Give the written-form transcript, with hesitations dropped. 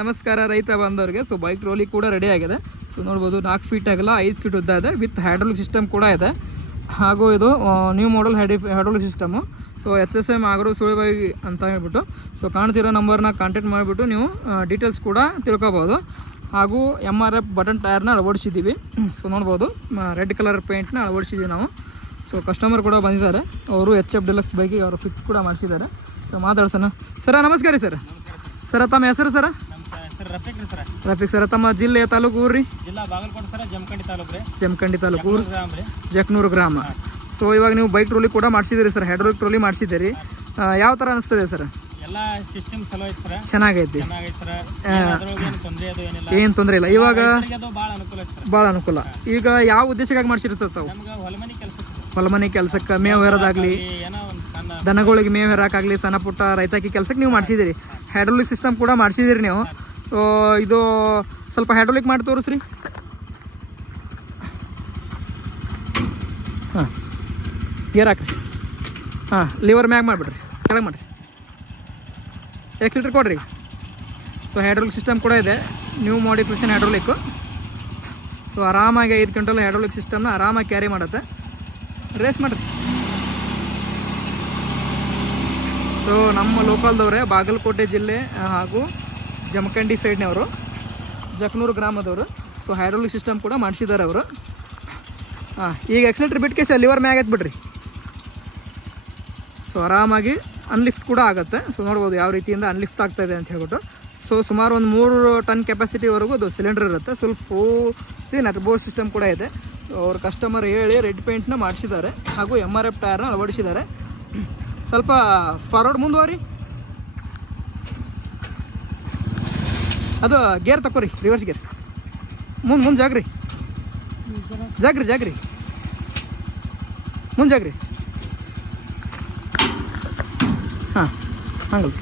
ನಮಸ್ಕಾರ ರೈತ ಬಾಂಧವರಿಗೆ. ಸೊ ಬೈಕ್ ಟ್ರಾಲಿ ಕೂಡ ರೆಡಿ ಆಗಿದೆ. ಸೊ ನೋಡ್ಬೋದು 4 ಫೀಟ್ ಆಗಲ್ಲ 5 ಫೀಟ್ ಉದ್ದ ಇದೆ. ವಿತ್ ಹೈಡ್ರಾಲಿಕ್ ಸಿಸ್ಟಮ್ ಕೂಡ ಇದೆ. ಹಾಗೂ ಇದು new model hydraulic system. So HSM ಆಗರು ಸುಳಿಬಾಯಿ ಅಂತ ಹೇಳ್ಬಿಟ್ಟು ಸೊ ಕಾಣ್ತಿರೋ ನಂಬರ್ನ ಕಾಂಟ್ಯಾಕ್ಟ್ ಮಾಡಿಬಿಟ್ಟು ನೀವು ಡೀಟೇಲ್ಸ್ ಕೂಡ ತಿಳ್ಕೊಬೋದು. ಹಾಗೂ MRF ಬಟನ್ ಟೈರ್ನ ಅಳವಡಿಸಿದ್ದೀವಿ. ಸೊ ನೋಡ್ಬೋದು ರೆಡ್ ಕಲರ್ ಪೇಂಟ್ನ ಅಳವಡಿಸಿದ್ದೀವಿ ನಾವು. ಸೊ ಕಸ್ಟಮರ್ ಕೂಡ ಬಂದಿದ್ದಾರೆ. ಅವರು HF ಡಿಲಕ್ಸ್ ಬೈಕಿಗೆ ಅವರು ಫಿಟ್ ಕೂಡ ಮಾಡಿಸಿದ್ದಾರೆ. ಸೊ ಮಾತಾಡ್ಸೋಣ. ಸರ ನಮಸ್ಕಾರ ರೀ ಸರ್. ಸರ ತಮ್ಮ ಹೆಸರು ಸರ? ರಫೀಕ್ ಸರ. ತಮ್ಮ ಜಿಲ್ಲೆ ತಾಲೂಕು ಊರು ರೀ? ಜಿಲ್ಲಾ ಬಾಗಲಕೋಟೆ ಸರ, ಜಮಖಂಡಿ ತಾಲೂಕು ರೀ. ಜಮಖಂಡಿ ತಾಲೂಕು ಊರು ಜಕ್ನೂರು ಗ್ರಾಮ. ಸೊ ಇವಾಗ ನೀವು ಬೈಕ್ ಟ್ರೋಲಿ ಕೂಡ ಮಾಡಿಸಿದಿರಿ ಸರ್, ಹೈಡ್ರಾಲಿಕ್ ಟ್ರೋಲಿ ಮಾಡಿಸಿದ್ದೀರಿ. ಯಾವ ಥರ ಅನಿಸ್ತದೆ ಸರ್? ಎಲ್ಲ ಸಿಸ್ಟಮ್ ಚಲೋ ಐತೆ ಸರ್, ಚೆನ್ನಾಗೈತಿ. ಏನು ತೊಂದರೆ ಇಲ್ಲ. ಇವಾಗ ಭಾಳ ಅನುಕೂಲ. ಈಗ ಯಾವ ಉದ್ದೇಶಕ್ಕಾಗಿ ಮಾಡಿಸಿರಿ ಸರ್ ತಾವು? ಹೊಲ ಮನೆ ಕೆಲಸಕ್ಕೆ, ಮೇವು ಹೇರೋದಾಗ್ಲಿ, ದನಗಳಿಗೆ ಮೇವು ಹೇರೋಕ್ಕಾಗಲಿ, ಸಣ್ಣ ಪುಟ್ಟ ರೈತಾಕಿ ಕೆಲಸಕ್ಕೆ ನೀವು ಮಾಡಿಸಿದಿರಿ. ಹೈಡ್ರಾಲಿಕ್ ಸಿಸ್ಟಮ್ ಕೂಡ ಮಾಡಿಸಿದಿರಿ ನೀವು. ಸೊ ಇದು ಸ್ವಲ್ಪ ಹೈಡ್ರಾಲಿಕ್ ಮಾಡಿ ತೋರಿಸ್ರಿ. ಹಾಂ, ಗೇರ್ ಹಾಕ್ರಿ. ಹಾಂ, ಲಿವರ್ ಮ್ಯಾಗ್ ಮಾಡಿಬಿಡ್ರಿ, ಕೆಳಗೆ ಮಾಡಿರಿ. ಎಕ್ಸಿಲೇಟರ್ ಕೊಡ್ರಿ. ಸೊ ಹೈಡ್ರಾಲಿಕ್ ಸಿಸ್ಟಮ್ ಕೂಡ ಇದೆ, ನ್ಯೂ ಮಾಡಿಫಿಕೇಷನ್ ಹೈಡ್ರಾಲಿಕ್ಕು. ಸೊ ಆರಾಮಾಗಿ 5 ಕ್ವಿಂಟಲ್ ಹೈಡ್ರಾಲಿಕ್ ಸಿಸ್ಟಮ್ನ ಆರಾಮಾಗಿ ಕ್ಯಾರಿ ಮಾಡುತ್ತೆ. ರೇಸ್ ಮಾಡಿರಿ. ಸೊ ನಮ್ಮ ಲೋಕಲ್ದವರೇ, ಬಾಗಲಕೋಟೆ ಜಿಲ್ಲೆ ಹಾಗೂ ಜಮಖಂಡಿ ಸೈಡ್ನವರು, ಜಕ್ನೂರು ಗ್ರಾಮದವರು. ಸೊ ಹೈಡ್ರಾಲಿಕ್ ಸಿಸ್ಟಮ್ ಕೂಡ ಮಾಡಿಸಿದ್ದಾರೆ ಅವರು. ಹಾಂ, ಈಗ ಎಕ್ಸಿಲೇಟರ್ ಬಿಟ್ಟು ಲಿವರ್ ಮ್ಯಾಗ್ ಎತ್ಬಿಡ್ರಿ. ಸೊ ಆರಾಮಾಗಿ ಅನ್ಲಿಫ್ಟ್ ಕೂಡ ಆಗುತ್ತೆ. ಸೊ ನೋಡ್ಬೋದು ಯಾವ ರೀತಿಯಿಂದ ಅನ್ಲಿಫ್ಟ್ ಆಗ್ತಾಯಿದೆ ಅಂತ ಹೇಳ್ಬಿಟ್ಟು. ಸೊ ಸುಮಾರು ಒಂದು 3 ಟನ್ ಕೆಪಾಸಿಟಿವರೆಗೂ ಅದು ಸಿಲಿಂಡರ್ ಇರುತ್ತೆ. ಸ್ವಲ್ಪ ಪೂರ್ತಿ ನಟ್ಬೋರ್ಡ್ ಸಿಸ್ಟಮ್ ಕೂಡ ಇದೆ. ಸೊ ಅವ್ರ ಕಸ್ಟಮರ್ ಹೇಳಿ ರೆಡ್ ಪೇಂಟ್ನ ಮಾಡಿಸಿದ್ದಾರೆ ಹಾಗೂ MRF ಟೈರ್ನ ಅಳವಡಿಸಿದ್ದಾರೆ. ಸ್ವಲ್ಪ ಫಾರ್ವರ್ಡ್ ಮುಂದುವರಿ. ಅದು ಗೇರ್ ತಕೋರಿ, ರಿವರ್ಸ್ ಗೇರ್. ಮುಂದೆ ಜಾಗ್ರಿ ಮುಂದೆ ಜಾಗ್ರಿ. ಹಾಂ, ಹಂಗಲ್ಲ